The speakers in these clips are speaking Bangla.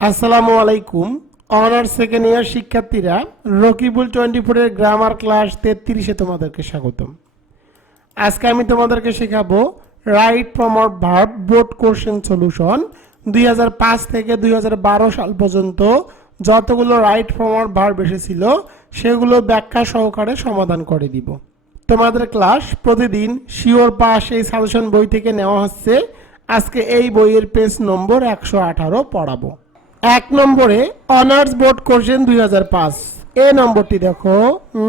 আসসালামু আলাইকুম। অনার্স সেকেন্ড ইয়ার শিক্ষার্থীরা রকিবুল টোয়েন্টি ফোরের গ্রামার ক্লাস তেত্রিশে তোমাদেরকে স্বাগতম। আজকে আমি তোমাদেরকে শেখাবো right form of verb board question solution দুই হাজার পাঁচ থেকে দুই হাজার বারো সাল পর্যন্ত যতগুলো রাইট ফ্রম অর ভার্ব এসেছিল সেগুলো ব্যাখ্যা সহকারে সমাধান করে দিব। তোমাদের ক্লাস প্রতিদিন শিওর পাস এই সাজেশন বই থেকে নেওয়া হচ্ছে। আজকে এই বইয়ের পেজ নম্বর একশো আঠারো পড়াবো। এক নম্বরে অনার্স বোর্ড কোশ্চেন দুই হাজার পাঁচ। এ নম্বরটি দেখো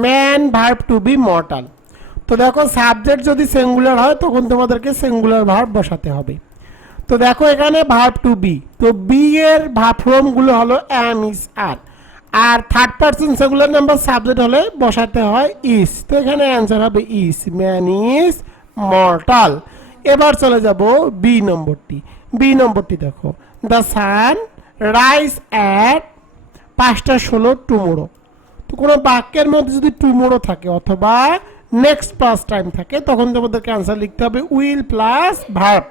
man verb to be mortal তো দেখো সাবজেক্ট যদি সিঙ্গুলার হয়, তখন তোমাদেরকে সিঙ্গুলার ভার্ব বসাতে হবে। তো দেখো এখানে ভার্ব টু বি তো বি এর ফর্মগুলো হলো am is are R third person singular number subject হলে বসাতে হয় ইস তো এখানে অ্যান্সার হবে ইস ম্যান ইস মর্টাল এবার চলে যাব বি নম্বরটি। বি নম্বরটি দেখো। দ্য সান রাইস অ্যাট পাঁচটা ষোলো টুমোরো। তো কোনো বাক্যের মধ্যে যদি টুমোরো থাকে অথবা নেক্সট প্লাস টাইম থাকে, তখন তোমাদেরকে আনসার লিখতে হবে উইল প্লাস ভার্ব।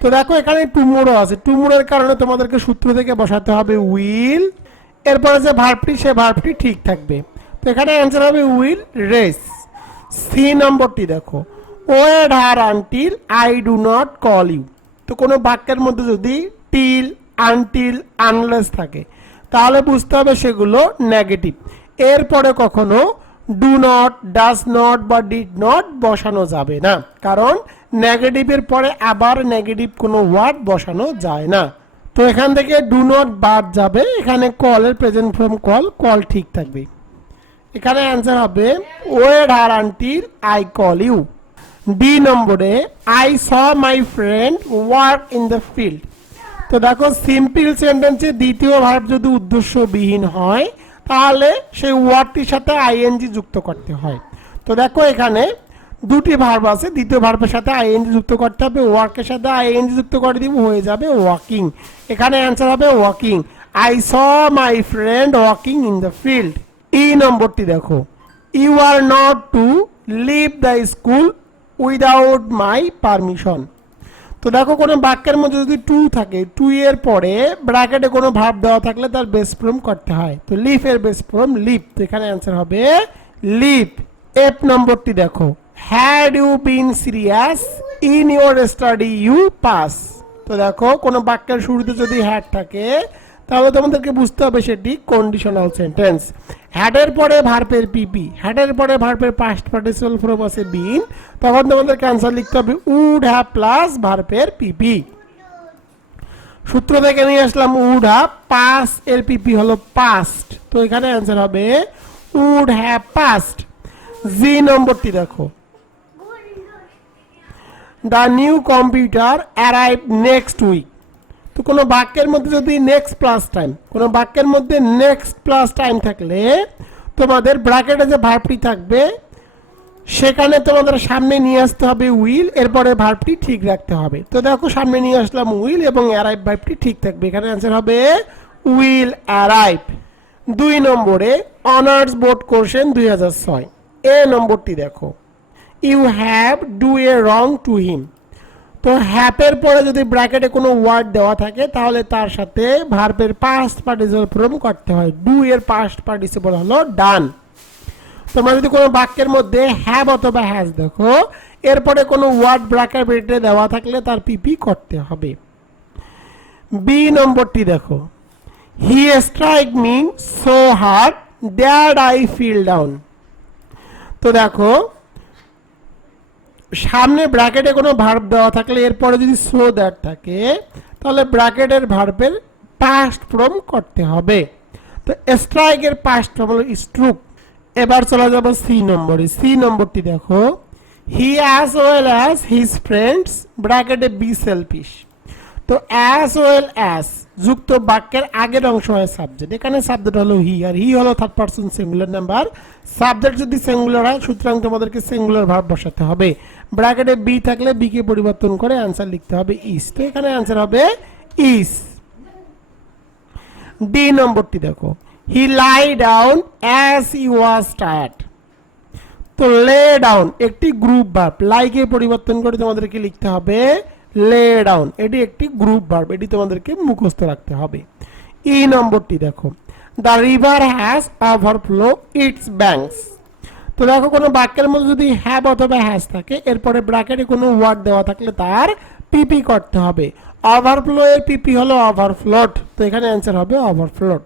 তো দেখো, এখানে টুমোরো আছে। টুমোরোর কারণে তোমাদেরকে সূত্র থেকে বসাতে হবে উইল। এরপরে যে ভার্বটি, সে ভার্বটি ঠিক থাকবে। তো এখানে অ্যান্সার হবে উইল রেস। সি নম্বরটি দেখো। Wait here until I do not call you. তো কোনো বাক্যের মধ্যে যদি টিল আনটিল আনলেস থাকে। তাহলে বুঝতে হবে সেগুলো নেগেটিভ এরপরে কখনো ডু নট ডাজ নট বা ডিড নট বসানো যাবে না। কারণ নেগেটিভের পরে আবার নেগেটিভ কোনো ওয়ার্ড বসানো যায় না। তো এখান থেকে ডু নট বাদ যাবে। এখানে কলের প্রেজেন্ট ফ্রম কল কল ঠিক থাকবে। এখানে অ্যান্সার হবে wait here until I call you D নম্বরে I saw my friend work in the field তো দেখো সিম্পল সেন্টেন্সে দ্বিতীয় ভার্ব যদি উদ্দেশ্যবিহীন হয়, তাহলে সেই ওয়ার্ডটির সাথে আইএনজি যুক্ত করতে হয়। তো দেখো এখানে দুটি ভার্ব আছে, দ্বিতীয় ভার্বের সাথে আইএনজি যুক্ত করতে হবে ওয়ার্কের সাথে আইএনজি যুক্ত করে দিব, হয়ে যাবে ওয়াকিং এখানে অ্যান্সার হবে walking I saw my friend walking in the field E নম্বরটি দেখো। You are not to leave the school without my permission তো দেখো কোনো বাক্যের মধ্যে যদি টু থাকে টু এর পরে ব্র্যাকেটে কোনো ভাব দেওয়া থাকলে তার বেস ফর্ম করতে হয়। তো লিফ এর বেস ফর্ম লিপ তো এখানে অ্যান্সার হবে লিপ এফ নম্বরটি দেখো। Had you been serious in your study you pass তো দেখো কোনো বাক্যের শুরুতে যদি হ্যাড থাকে তাহলে তোমাদেরকে বুঝতে হবে সেটি কন্ডিশনাল সেন্টেন্স হ্যাডের পরে ভার্পের পিপি হ্যাডের পরে ভার্পের পাস্ট পার্টিসিপাল ফর্ম আছে বিন তখন তোমাদেরকে অ্যান্সার লিখতে হবে উড হ্যাভ প্লাস ভার্পের পিপি সূত্র থেকে নিয়ে আসলাম উড হ্যাভ পাস এর পিপি হলো পাস্ট তো এখানে অ্যান্সার হবে উড হ্যাভ পাস্ট জি নম্বরটি দেখো। The new computer arrive next week তো কোনো বাক্যের মধ্যে যদি নেক্সট প্লাস টাইম কোনো বাক্যের মধ্যে নেক্সট প্লাস টাইম থাকলে তোমাদের ব্র্যাকেটে যে ভার্বটি থাকবে, সেখানে তোমাদের সামনে নিয়ে আসতে হবে উইল এরপরে ভার্বটি ঠিক রাখতে হবে। তো দেখো সামনে নিয়ে আসলাম উইল এবং অ্যারাইভ ভার্বটি ঠিক থাকবে। এখানে অ্যান্সার হবে উইল অ্যারাইভ দুই নম্বরে অনার্স বোর্ড কোশ্চেন দুই হাজার ছয়। এ নম্বরটি দেখো। You have do a wrong to him তো হ্যাপের পরে যদি ব্র্যাকেটে কোনো ওয়ার্ড দেওয়া থাকে, তাহলে তার সাথে ভার্বের পাস্ট পার্টিসিপল ফর্ম করতে হয়। ডু এর পাস্ট পার্টিসিপল হলো ডান তোমরা যদি কোনো বাক্যের মধ্যে হ্যাভ অথবা হ্যাজ দেখো, এরপরে কোনো ওয়ার্ড ব্র্যাকেটে দেওয়া থাকলে তার পিপি করতে হবে। বি নম্বরটি দেখো। He strike me so hard that I fell down তো দেখো সামনে ব্র্যাকেটে কোনো ভার্ব দেওয়া থাকলে এরপরে যদি সো দ্যাট থাকে, তাহলে ব্র্যাকেটের ভার্বের পাস্ট ফর্ম করতে হবে। তো স্ট্রাইকের পাস্ট ফর্ম হলো স্ট্রুক এবার চলে যাব সি নম্বরে। সি নম্বরটি দেখো। He as well as his friends ব্র্যাকেটে বি সেলফিশ তো অ্যাজ ওয়েল অ্যাজ যুক্ত বাক্যের আগের অংশ হয় সাবজেক্ট এখানে সাবজেক্ট হলো হি আর হি হলো third person singular number subject যদি সিঙ্গুলার হয়, সুতরাং তোমাদেরকে সিঙ্গুলার ভাব বসাতে হবে। ব্র্যাকেটে বি থাকলে বি কে পরিবর্তন করে অ্যান্সার লিখতে হবে ইস তো এখানে অ্যান্সার হবে ইস ডি নম্বরটি দেখো। He lie down as he was tired তো লে ডাউন একটি গ্রুপ ভার্ব লাইকে পরিবর্তন করে তোমাদেরকে লিখতে হবে লে ডাউন এটি একটি গ্রুপ ভার্ব এটি তোমাদেরকে মুখস্থ রাখতে হবে। ই নম্বরটি দেখো। The river has overflow its banks তো দেখো, কোনো বাক্যের মধ্যে যদি হ্যাভ অথবা হ্যাজ থাকে, এরপরে ব্র্যাকেটে কোনো ওয়ার্ড দেওয়া থাকলে তার পিপি করতে হবে। ওভারফ্লো এর পিপি হলো ওভারফ্লোট তো এখানে অ্যান্সার হবে ওভারফ্লোট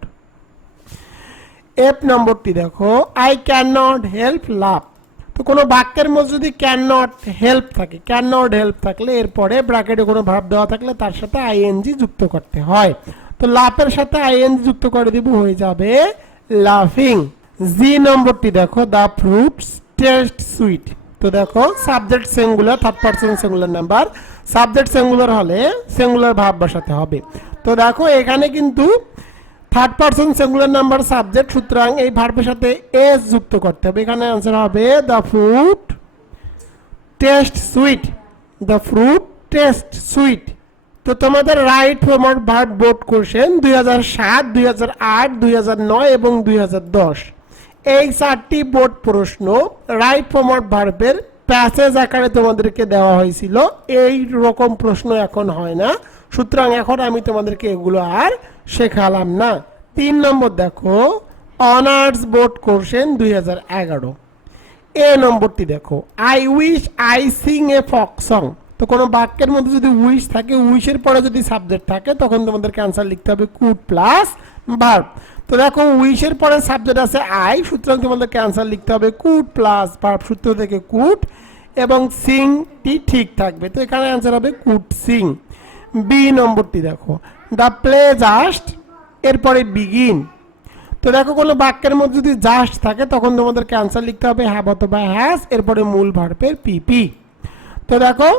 এফ নম্বরটি দেখো I can not help laugh তো কোনো বাক্যের মধ্যে যদি ক্যান নট হেল্প থাকে ক্যান নট হেল্প থাকলে এরপরে ব্র্যাকেটে কোনো ভাব দেওয়া থাকলে তার সাথে আইএনজি যুক্ত করতে হয়। তো লাভের সাথে আইএনজি যুক্ত করে দিব, হয়ে যাবে লাফিং জি নম্বরটি দেখো দ্য ফ্রুটস টেস্ট সুইট তো দেখো subject singular third person singular number subject singular হলে সিঙ্গুলার ভাব বসাতে হবে। তো দেখো, এখানে কিন্তু third person singular number subject সুতরাং এই ভার্বের সাথে এস যুক্ত করতে হবে। এখানে আনসার হবে the fruit taste sweet the fruit taste sweet তো তোমাদের right form of verb board question দুই হাজার সাত, দুই হাজার আট, দুই হাজার নয় এবং দুই হাজার দশ। এই চারটি বোর্ড প্রশ্ন রাইট ফর্মার ভার্বের প্যাসেজ আকারে তোমাদেরকে দেওয়া হয়েছিল। এই রকম প্রশ্ন এখন হয় না। সুতরাং এখন আমি তোমাদেরকে এগুলো আর শেখালাম না। তিন নম্বর দেখো অনার্স বোর্ড কোশ্চেন দুই হাজার এগারো। এ নম্বরটি দেখো I wish I sing a folk song তো কোনো বাক্যের মধ্যে যদি উইশ থাকে, উইশের পরে যদি সাবজেক্ট থাকে, তখন তোমাদেরকে আনসার লিখতে হবে কুড প্লাস ভার্ব। তো দেখো, উইশের পরে সাবজেক্ট আছে আই, সুতরাং তোমাদেরকে আনসার লিখতে হবে কুড প্লাস ভার্ব সূত্র থেকে কুড এবং সিংটি ঠিক থাকবে। তো এখানে আনসার হবে কুড সিং। বি নম্বরটি দেখো। দ্য প্লে জাস্ট এরপরে বিগিন তো দেখো, কোনো বাক্যের মধ্যে যদি জাস্ট থাকে, তখন তোমাদেরকে আনসার লিখতে হবে হ্যাভ অথবা হ্যাস এরপরে মূল ভার্বের পিপি তো দেখো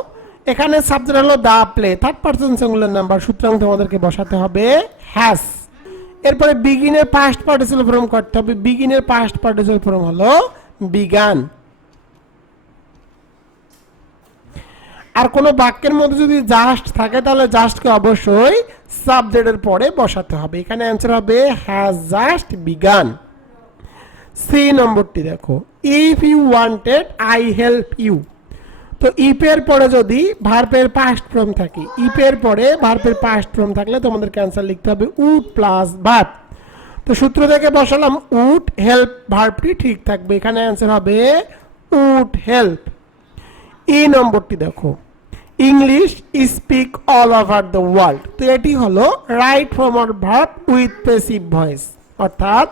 এখানে সাবজেক্ট হলো the play third person singular number সুতরাং তোমাদেরকে বসাতে হবে হ্যাজ এরপরে বিগিনের পাস্ট পার্টিসিপাল ফর্ম করতে হবে। বিগিনের পাস্ট পার্টিসিপাল ফর্ম হলো বিগান আর কোনো বাক্যের মধ্যে যদি জাস্ট থাকে, তাহলে জাস্টকে অবশ্যই সাবজেক্টের পরে বসাতে হবে। এখানে অ্যান্সার হবে হ্যাজ জাস্ট বিগান সি নম্বরটি দেখো। If you wanted I help you তো ইপের পরে যদি ভার্পের পাস্ট ফর্ম থাকে, ইপের পরে ভার্পের পাস্ট ফর্ম থাকলে তোমাদের ক্যান্সার লিখতে হবে উড প্লাস ভার্ব তো সূত্র থেকে বসালাম উড হেল্প ভার্বটি ঠিক থাকবে। এখানে অ্যান্সার হবে উড হেল্প ই নম্বরটি দেখো। English speak all over the world তো এটি হলো right form of verb with passive voice অর্থাৎ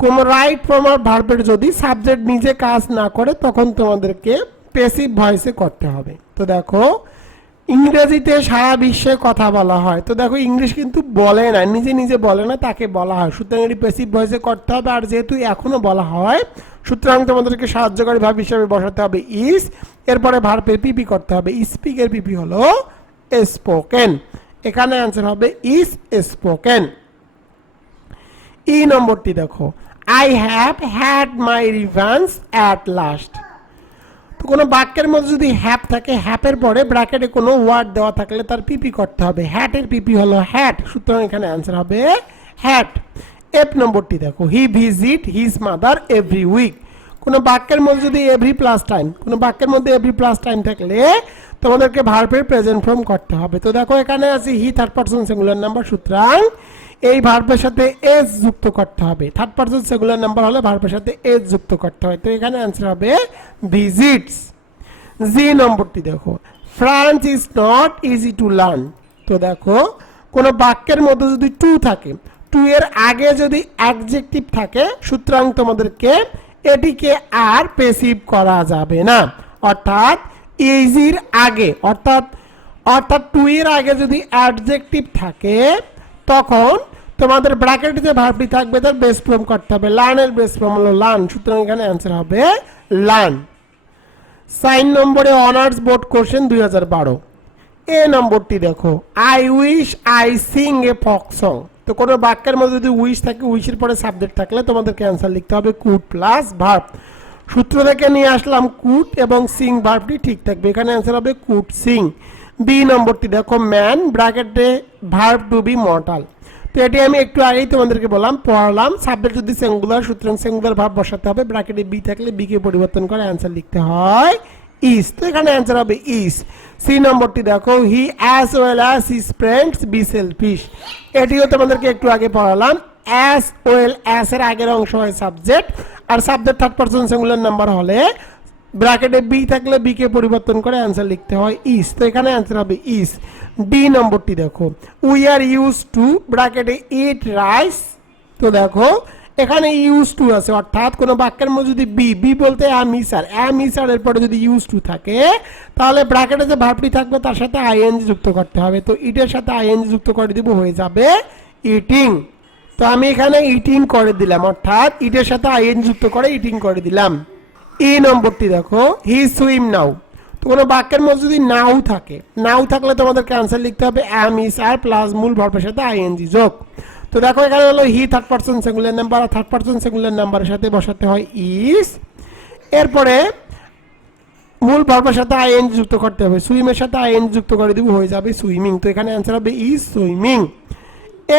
কোনো রাইট ফর্মার ভার্বের যদি সাবজেক্ট নিজে কাজ না করে, তখন তোমাদেরকে পেসিভ ভয়েসে করতে হবে। তো দেখো, ইংরেজিতে সারা বিশ্বে কথা বলা হয়। তো দেখো, ইংলিশ কিন্তু বলে না, নিজে নিজে বলে না, তাকে বলা হয়। সুতরাং এটি পেসিভ ভয়েসে করতে হবে, আর যেহেতু এখনও বলা হয়, সুতরাং তোমাদেরকে সাহায্যকারী ভাব হিসাবে বসাতে হবে ইস এরপরে ভার্বের পিপি করতে হবে। স্পিকের পিপি হলো স্পোকেন এখানে অ্যান্সার হবে ইস স্পোকেন ই নম্বরটি দেখো। I have had my revenge at last তো কোনো বাক্যের মধ্যে যদি হ্যাপ থাকে, হ্যাপের পরে ব্র্যাকেটে কোনো ওয়ার্ড দেওয়া থাকলে তার পিপি করতে হবে। হ্যাটের পিপি হলো হ্যাট, সুতরাং এখানে অ্যান্সার হবে হ্যাট। এফ নম্বরটি দেখো he visit his mother every week কোনো বাক্যের মধ্যে যদি এভরি প্লাস টাইম কোনো বাক্যের মধ্যে এভরি প্লাস টাইম থাকলে তোমাদেরকে ভার্বের প্রেজেন্ট ফর্ম করতে হবে। তো দেখো এখানে আছে he third person singular number সুতরাং এই ভার্বের সাথে এস যুক্ত করতে হবে। থার্ড পার্সন সিঙ্গুলার নাম্বার হলে ভার্বের সাথে এস যুক্ত করতে হয়। তো এখানে অ্যান্সার হবে ভিজিটস জি নম্বরটি দেখো। French is not easy to learn তো দেখো, কোনো বাক্যের মধ্যে যদি টু থাকে টু এর আগে যদি অ্যাডজেক্টিভ থাকে, সুতরাং তোমাদেরকে এটিকে আর পেসিভ করা যাবে না। অর্থাৎ ইজির আগে, অর্থাৎ অর্থাৎ টু এর আগে যদি অ্যাডজেক্টিভ থাকে, তখন তোমাদের ব্র্যাকেট যে ভার্বটি থাকবে তার বেস ফর্ম করতে হবে। লার্নের বেস ফর্ম হলো লার্ন সুতরাং এখানে অ্যান্সার হবে লার্ন সাইন নম্বরে অনার্স বোর্ড কোশ্চেন দুই হাজার বারো। এ নম্বরটি দেখো। I wish I sing a folk song তো কোনো বাক্যের মধ্যে যদি উইশ থাকে উইশের পরে সাবজেক্ট থাকলে তোমাদেরকে অ্যান্সার লিখতে হবে কুট প্লাস ভার্ব সূত্র থেকে নিয়ে আসলাম কুট এবং সিং ভার্বটি ঠিক থাকবে। এখানে অ্যান্সার হবে কুট সিং বি নম্বরটি দেখো ম্যান ব্র্যাকেটে ভার্ব টু বি মর্টাল তো এটি আমি একটু আগেই তোমাদেরকে বললাম, পড়ালাম সাবজেক্ট যদি সেঙ্গুলার সুতরাং সিঙ্গুলার ভাব বসাতে হবে ব্র্যাকেটে বি থাকলে বিকে পরিবর্তন করে অ্যান্সার লিখতে হয় ইস তো এখানে অ্যান্সার হবে ইস সি নম্বরটি দেখো he as well as his friends be selfish এটিও তোমাদেরকে একটু আগে পড়ালাম অ্যাজ ওয়েল অ্যাস এর আগের অংশ হয় সাবজেক্ট আর subject third person singular number হলে ব্র্যাকেটে বি থাকলে বি কে পরিবর্তন করে অ্যান্সার লিখতে হয় ইস তো এখানে অ্যান্সার হবে ইস ডি নম্বরটি দেখো। উই আর ইউজ টু ব্র্যাকেটে ইট রাইস তো দেখো, এখানে ইউজ টু আছে। অর্থাৎ কোনো বাক্যের মধ্যে যদি বি বি বলতে অ্যাম ইসার অ্যাম ইসার এরপরে যদি ইউজ টু থাকে, তাহলে ব্র্যাকেটে যে ভার্বটি থাকবে তার সাথে আইএনজি যুক্ত করতে হবে। তো ইটের সাথে আইএনজি যুক্ত করে দিব হয়ে যাবে ইটিং তো আমি এখানে ইটিং করে দিলাম। অর্থাৎ ইটের সাথে আইএনজি যুক্ত করে ইটিং করে দিলাম। ই নম্বরটি দেখো, হি সুইম নাও। তো কোনো বাক্যের মধ্যে যদি নাও থাকে, নাও থাকলে তোমাদেরকে আনসার লিখতে হবে অ্যাম ইস আর প্লাস মূল ভার্বের সাথে আইএনজি যোগ। তো দেখো, এখানে হলো he third person singular number third person singular নাম্বারের সাথে বসাতে হয় ইস এরপরে মূল ভার্বের সাথে আইএন যুক্ত করতে হবে, সুইমের সাথে আইএন যুক্ত করে দিব, হয়ে যাবে সুইমিং। তো এখানে অ্যান্সার হবে ইজ সুইমিং।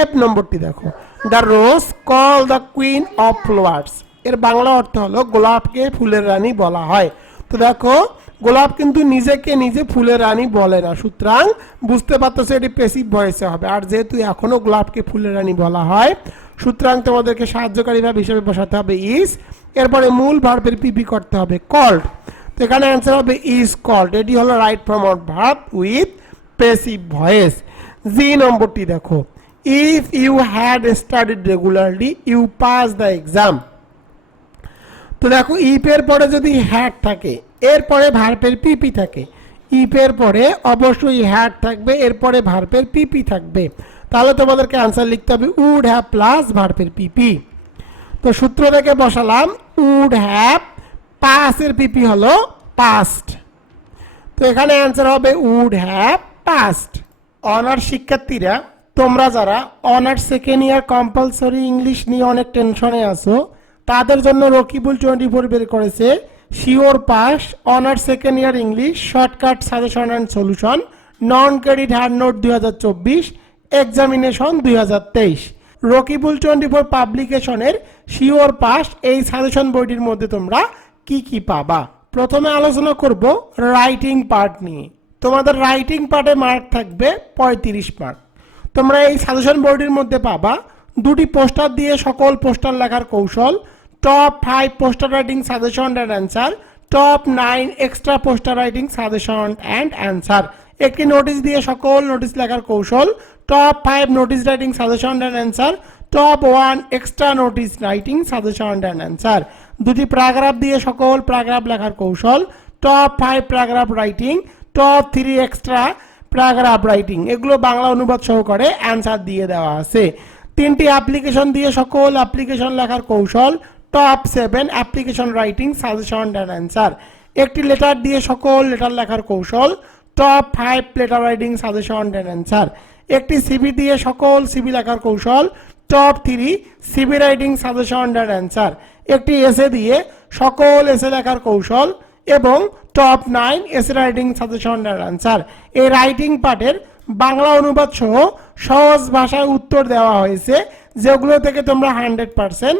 এফ নম্বরটি দেখো the rose call the queen of flowers এর বাংলা অর্থ হলো গোলাপকে ফুলের রানী বলা হয়। তো দেখো, গোলাপ কিন্তু নিজেকে নিজে ফুলের রানী বলে না। সুতরাং বুঝতে পারতেছে এটি পেসিভ ভয়েসে হবে। আর যেহেতু এখনও গোলাপকে ফুলের রানী বলা হয়, সুতরাং তোমাদেরকে সাহায্যকারী ভাব হিসেবে বসাতে হবে ইজ এরপরে মূল ভার্বের পিপি করতে হবে কল্ড। তো এখানে অ্যান্সার হবে ইজ কল্ড। এটি হলো right form of verb with passive voice G নম্বরটি দেখো। If you had studied regularly you pass the exam তো দেখো ইপের পরে যদি হ্যাট থাকে, এরপরে ভার্পের পিপি থাকে। ইপের পরে অবশ্যই হ্যাট থাকবে, এরপরে ভার্পের পিপি থাকবে। তাহলে তোমাদেরকে আনসার লিখতে হবে উড হ্যাভ প্লাস ভার্পের পিপি। তো সূত্র থেকে বসালাম উড হ্যাভ পাসের পিপি হলো পাস্ট তো এখানে অ্যান্সার হবে উড হ্যাভ পাস্ট অনার্স শিক্ষার্থীরা, তোমরা যারা honours second year compulsory English নিয়ে অনেক টেনশনে আছো তাদের জন্য রকিবুল টোয়েন্টি ফোর বের করেছে। Sure pass, honours second year English shortcut suggestion and solution non credit hand note দুই হাজার চব্বিশ এক্সামিনেশন দুই হাজার তেইশ। রকিবুল টোয়েন্টি ফোর পাবলিকেশনের শিওর পাস এই সাজেশন বইটির মধ্যে তোমরা কি কি পাবা? প্রথমে আলোচনা করব রাইটিং পার্ট নিয়ে। তোমাদের রাইটিং পার্টে মার্ক থাকবে পঁয়ত্রিশ মার্ক তোমরা এই সাজেশন বোর্ডের মধ্যে পাবা দুটি পোস্টার দিয়ে সকল পোস্টার লেখার কৌশল top five poster writing suggestion and answer top nine extra poster writing suggestion and answer একটি নোটিশ দিয়ে সকল নোটিশ লেখার কৌশল। Top five notice writing suggestion and answer top one extra notice writing suggestion and answer দুটি প্যারাগ্রাফ দিয়ে সকল প্যারাগ্রাফ লেখার কৌশল। Top five paragraph writing top three extra paragraph writing এগুলো বাংলা অনুবাদ সহকারে অ্যান্সার দিয়ে দেওয়া আছে। তিনটি অ্যাপ্লিকেশন দিয়ে সকল অ্যাপ্লিকেশন লেখার কৌশল। Top seven application writing suggestion and answer একটি লেটার দিয়ে সকল লেটার লেখার কৌশল top five letter writing suggestion and answer একটি সিবি দিয়ে সকল সিবি লেখার কৌশল top three CV writing suggestion and answer একটি এসে দিয়ে সকল এসে লেখার কৌশল এবং top nine essay writing suggestion and answer এই রাইটিং পার্টের বাংলা অনুবাদ সহ সহজ ভাষায় উত্তর দেওয়া হয়েছে, যেগুলো থেকে তোমরা হান্ড্রেড পার্সেন্ট